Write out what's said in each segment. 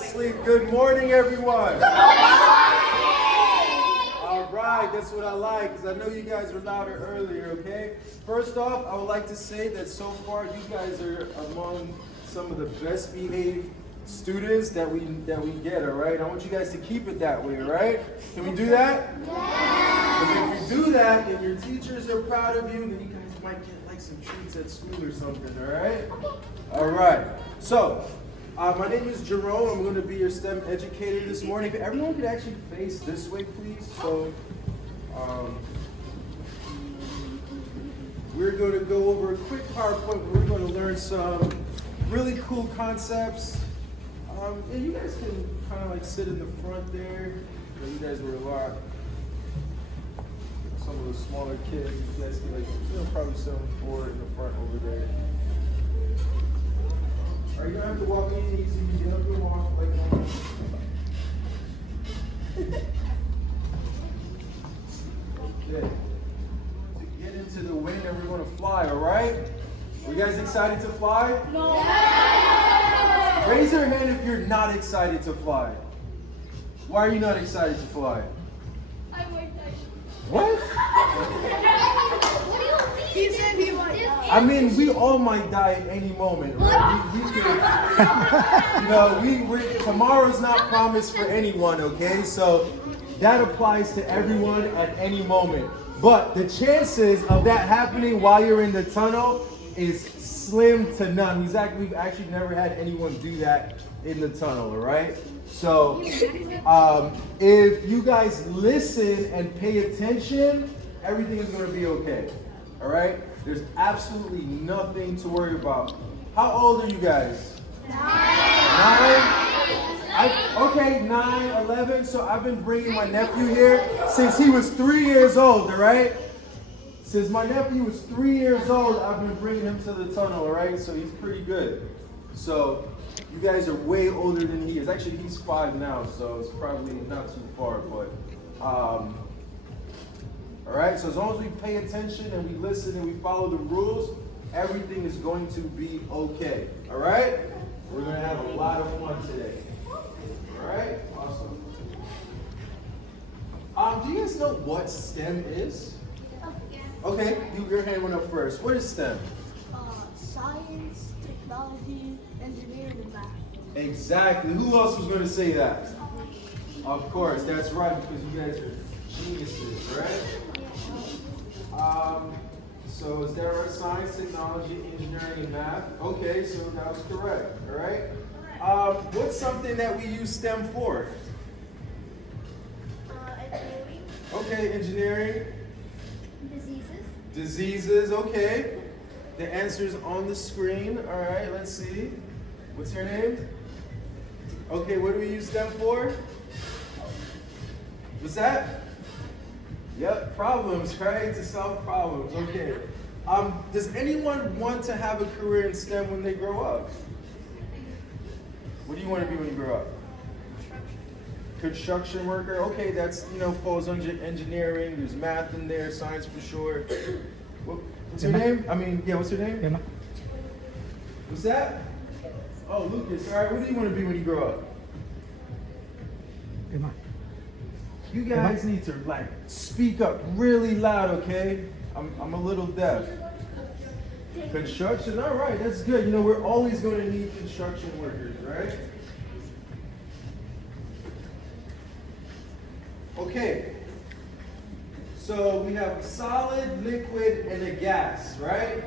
sleep. Good morning, everyone. All right, that's what I like, because I know you guys were louder earlier, okay? First off, I would like to say that so far you guys are among some of the best behaved students that we get, all right? I want you guys to keep it that way, all right? Can we do that? Yeah. If you do that, and your teachers are proud of you, then you guys might get like some treats at school or something, all right? All right. So, my name is Jerome. I'm going to be your STEM educator this morning. If everyone could actually face this way, please. So, we're going to go over a quick PowerPoint where we're going to learn some really cool concepts. And you guys can kind of like sit in the front there. You guys were a lot. Some of the smaller kids, you guys can like, probably sit on the floor in the front over there. Are you gonna have to walk in easy? You don't have to walk like normal. Okay. To get into the wind and we're gonna fly, alright? Are you guys excited to fly? No! Raise your hand if you're not excited to fly. Why are you not excited to fly? I might die. What? He said he might die. I mean, we all might die at any moment, right? We could, tomorrow's not promised for anyone, okay? So that applies to everyone at any moment. But the chances of that happening while you're in the tunnel is slim to none. We've actually never had anyone do that in the tunnel, all right? So if you guys listen and pay attention, everything is going to be okay, all right? There's absolutely nothing to worry about. How old are you guys? 9? Okay, 9, 11. So I've been bringing my nephew here since he was 3 years old, all right? Since my nephew was 3 years old, I've been bringing him to the tunnel, all right? So he's pretty good. So you guys are way older than he is. Actually, he's 5 now, so it's probably not too far, but all right, so as long as we pay attention and we listen and we follow the rules, everything is going to be okay. All right? We're going to have a lot of fun today. All right? Awesome. Do you guys know what STEM is? Okay, your hand went up first. What is STEM? Science, technology, engineering, and math. Exactly. Who else was going to say that? Of course, that's right, because you guys are geniuses, right? So is that right? Science, technology, engineering, and math? Okay, so that was correct, all right? What's something that we use STEM for? Engineering. Okay, engineering. Diseases, okay. The answer's on the screen, all right, let's see. What's your name? Okay, what do we use STEM for? What's that? Yep, problems, right? To solve problems, okay. Does anyone want to have a career in STEM when they grow up? What do you want to be when you grow up? Construction worker, okay, that's, falls under engineering. There's math in there, science for sure. What's your name? What's your name? Emma. What's that? Oh, Lucas, all right, what do you want to be when you grow up? Emma. You guys need to speak up really loud, okay? I'm a little deaf. Construction, all right, that's good. We're always going to need construction workers, right? Okay. So we have a solid, liquid, and a gas, right?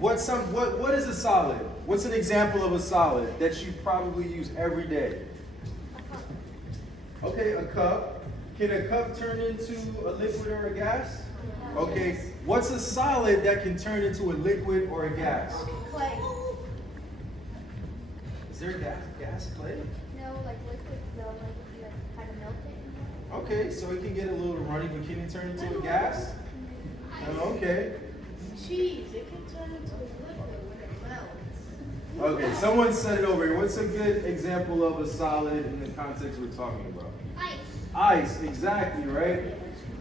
What is a solid? What's an example of a solid that you probably use every day? Okay, a cup. Can a cup turn into a liquid or a gas? Okay, what's a solid that can turn into a liquid or a gas? Clay. Is there a gas clay? No, like liquid, no, like kind of melted. Okay, so it can get a little runny, but can it turn into a gas? Okay. Cheese, it can turn into a liquid when it melts. Okay, someone said it over here. What's a good example of a solid in the context we're talking about? Ice. Ice, exactly, right?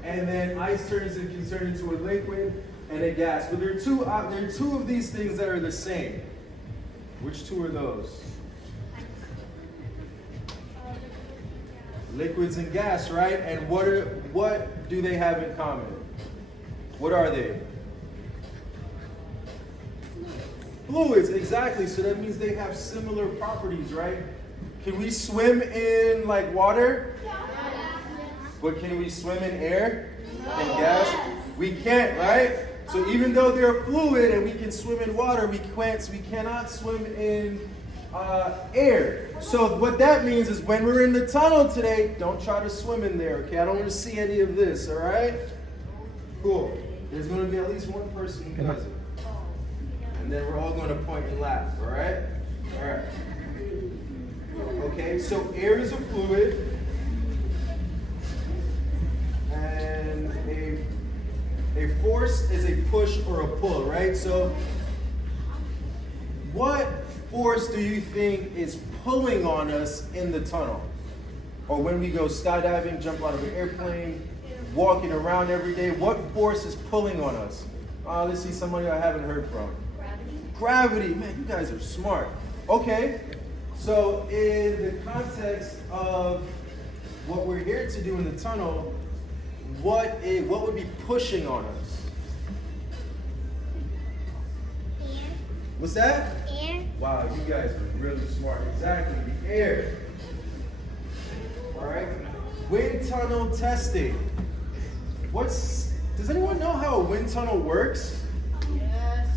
And then ice can turn into a liquid and a gas. But there are two of these things that are the same. Which two are those? Liquids and gas, right? And what do they have in common? What are they? Fluids, exactly. So that means they have similar properties, right? Can we swim in like water? But can we swim in air and gas? We can't, right? So even though they're a fluid and we can swim in water, we cannot swim in air. So what that means is when we're in the tunnel today, don't try to swim in there, okay? I don't want to see any of this, all right? Cool. There's going to be at least one person who does it. And then we're all going to point and laugh, all right? All right. Okay, so air is a fluid. And a force is a push or a pull, right? So what force do you think is pulling on us in the tunnel? Or when we go skydiving, jump out of an airplane, walking around every day, what force is pulling on us? Let's see somebody I haven't heard from. Gravity. Man, you guys are smart. Okay, so in the context of what we're here to do in the tunnel, what would be pushing on us? Air. What's that? Air. Wow, you guys are really smart. Exactly, the air. All right. Wind tunnel testing. Does anyone know how a wind tunnel works? Yes.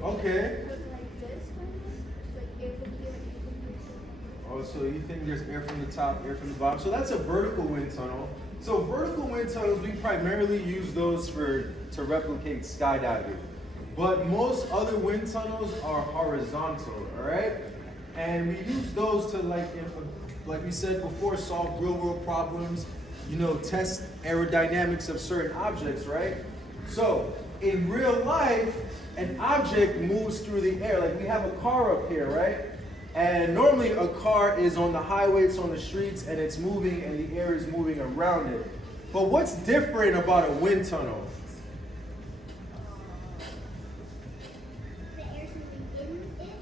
Okay. Oh, so you think there's air from the top, air from the bottom. So that's a vertical wind tunnel. So vertical wind tunnels, we primarily use those to replicate skydiving. But most other wind tunnels are horizontal, all right? And we use those to, like we said before, solve real world problems, test aerodynamics of certain objects, right? So in real life, an object moves through the air. Like we have a car up here, right? And normally a car is on the highway, it's on the streets, and it's moving, and the air is moving around it. But what's different about a wind tunnel? The air's moving in it.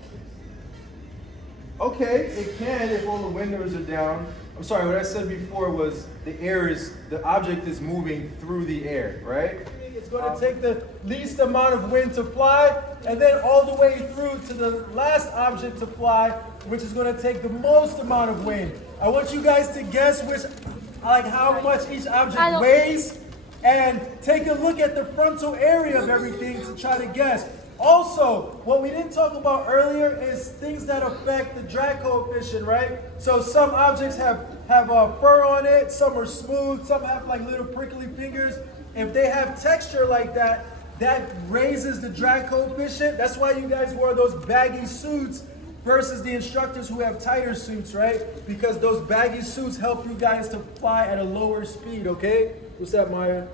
Okay, it can if all the windows are down. I'm sorry, what I said before was the object is moving through the air, right? It's going to take the least amount of wind to fly, and then all the way through to the last object to fly, which is going to take the most amount of wind. I want you guys to guess how much each object weighs, and take a look at the frontal area of everything to try to guess. Also, what we didn't talk about earlier is things that affect the drag coefficient, right? So some objects have fur on it, some are smooth, some have like little prickly fingers. If they have texture like that, that raises the drag coefficient. That's why you guys wear those baggy suits versus the instructors who have tighter suits, right? Because those baggy suits help you guys to fly at a lower speed, okay? What's that, Maya?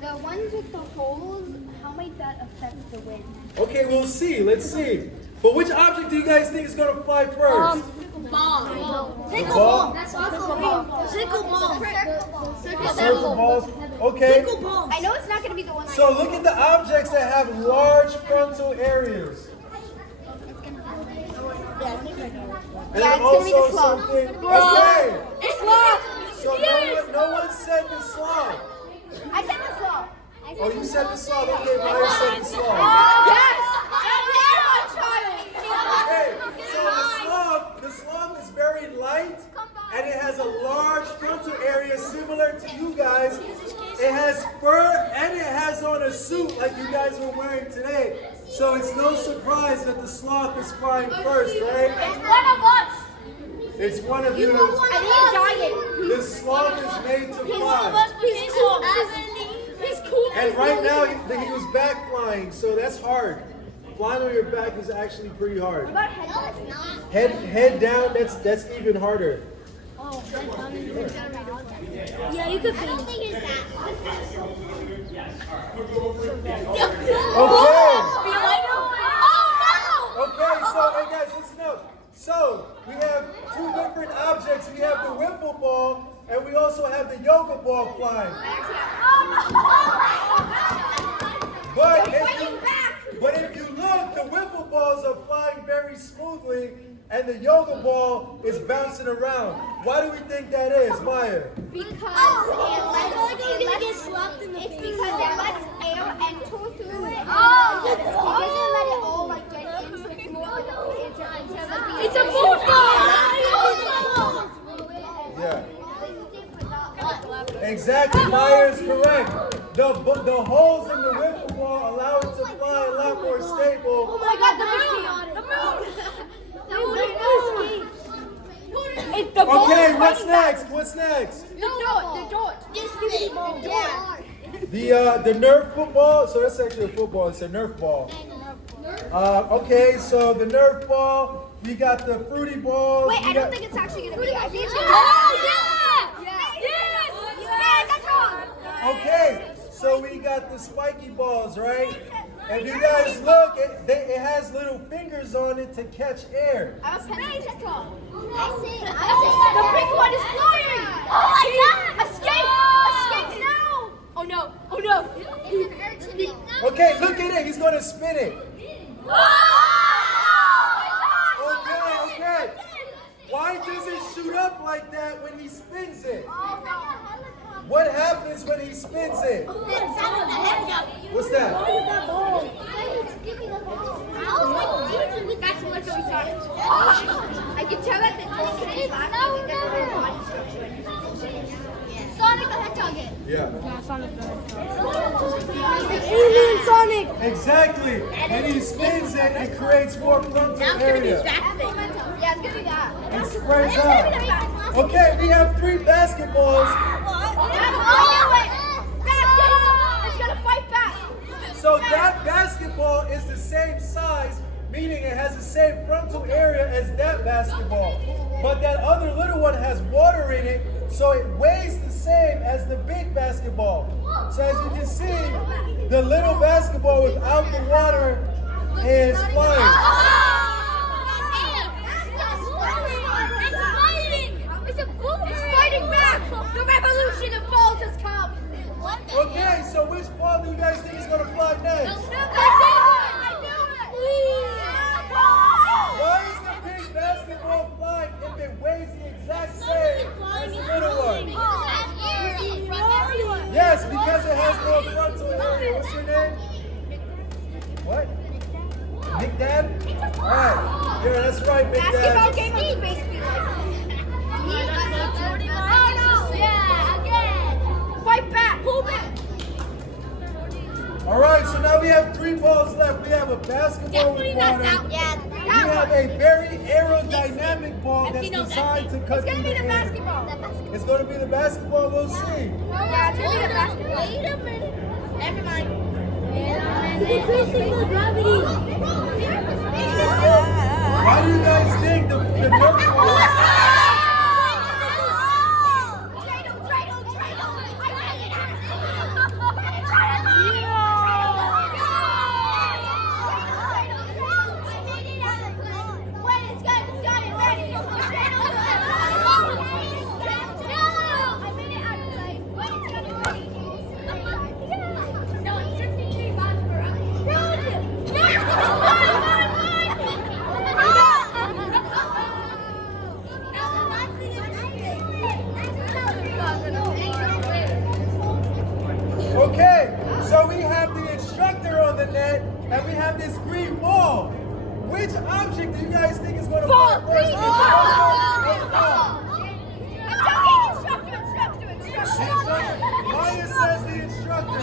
The ones with the holes, how might that affect the wind? Okay, we'll see. Let's see. But which object do you guys think is going to fly first? Ball. Pickleball. That's pickleball. Circle balls. Okay. I know it's not going to be the one. So look at the objects that have large frontal areas. And then also something. Okay. It's sloth. So no one said the sloth. I said the sloth. Oh, you said the sloth. Okay, Maya said the sloth. Yes. Okay, so the sloth is very light, and it has a large frontal area similar to you guys. It has fur, and it has on a suit like you guys were wearing today. So it's no surprise that the sloth is flying first, right? It's one of us. It's one of you. The sloth is made to fly. He's cool. He's cool. And right now, he was back flying, so that's hard. Flying on your back is actually pretty hard. What about head down? Head down, that's even harder. Oh, head down. Yeah, you could feel it. I don't think it's that. Okay, so hey guys, listen up. So we have two different objects. We have the Whipple time. But if you look, the wiffle balls are flying very smoothly, and the yoga ball is bouncing around. Why do we think that is, Maya? Because it's because it lets air enter through it. It doesn't let it all like get in, so it's more like it's a football. Yeah. Exactly, Maya is correct. The holes in the wiffle ball allow it to fly a lot more stable. Oh my God, the moon! Okay, what's next? What's next? The dot. The Nerf football. So that's actually a football. It's a Nerf ball. Okay, so the Nerf ball. We got the fruity balls. Wait, I don't think it's actually gonna be. I think it's gonna Okay, so we got the spiky balls, right? And if you guys look, it has little fingers on it to catch air. I see. The big one is flying. Oh my God! Escape now! Oh no! It's an urchin. Okay, look at it. He's gonna spin it. Okay. Why does it shoot up like that when he spins it? What happens when he spins it? What's that? That's what we saw. I can tell that Sonic the Hedgehog. Yeah. Sonic. Exactly. And he spins it and creates more frontal area. Yeah, it's gonna be that. It spreads out. Okay, we have 3 basketballs. It's gonna fight back. So that basketball is the same size, meaning it has the same frontal area as that basketball. But that other little one has water in it, so it weighs the same as the big basketball. So as you can see, the little basketball without the water is flying. It's fighting back. The revolution of balls has come. Okay, so which ball do you guys think is going to fly next? Why is the big basketball flying if it weighs the exact same as the little one? Yes, because it has more frontal area. What's your name? What? Big Dad? Alright. Yeah, that's right, Big Basketball Dad. game of space be like. Oh no! Yeah, again. Fight back. Pull back. Alright, so now we have 3 balls left. We have a basketball with water. We have a very aerodynamic ball that's designed to cut It's gonna through be the the air. basketball. It's going to be the basketball. We'll see. Yeah, it's gonna be the basketball. Wait a minute. Never mind. Increasing the gravity. Why do you guys think the Nerf ball? Okay, so we have the instructor on the net, and we have this green ball. Which object do you guys think is going to fall first? Maya says the instructor.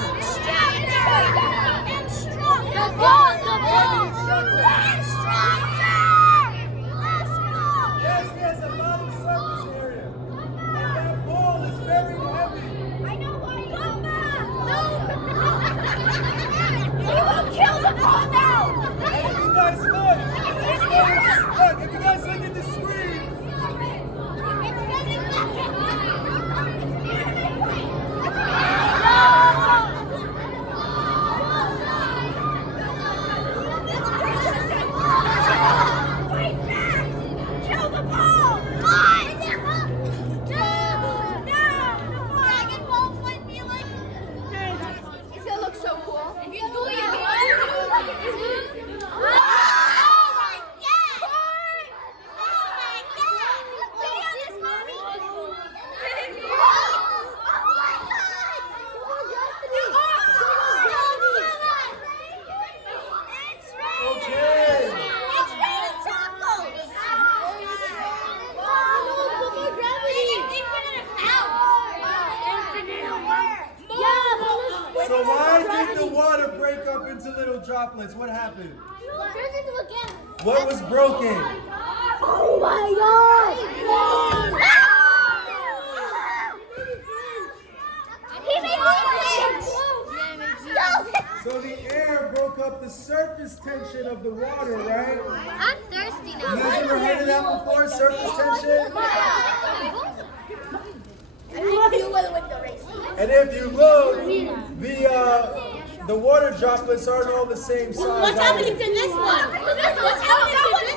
The ball. Yes, a lot of surface area. And that ball is very heavy. I know why. He will kill the ball now. And if you guys if you guys look at the screen, did the water break up into little droplets? What happened? Turns into a gas. What was broken? Oh my god! He made me So the air broke up the surface tension of the water, right? I'm thirsty You guys ever heard of that before? Surface tension? And if you look, the water droplets aren't all the same size. What's happening to this one? What's happening to this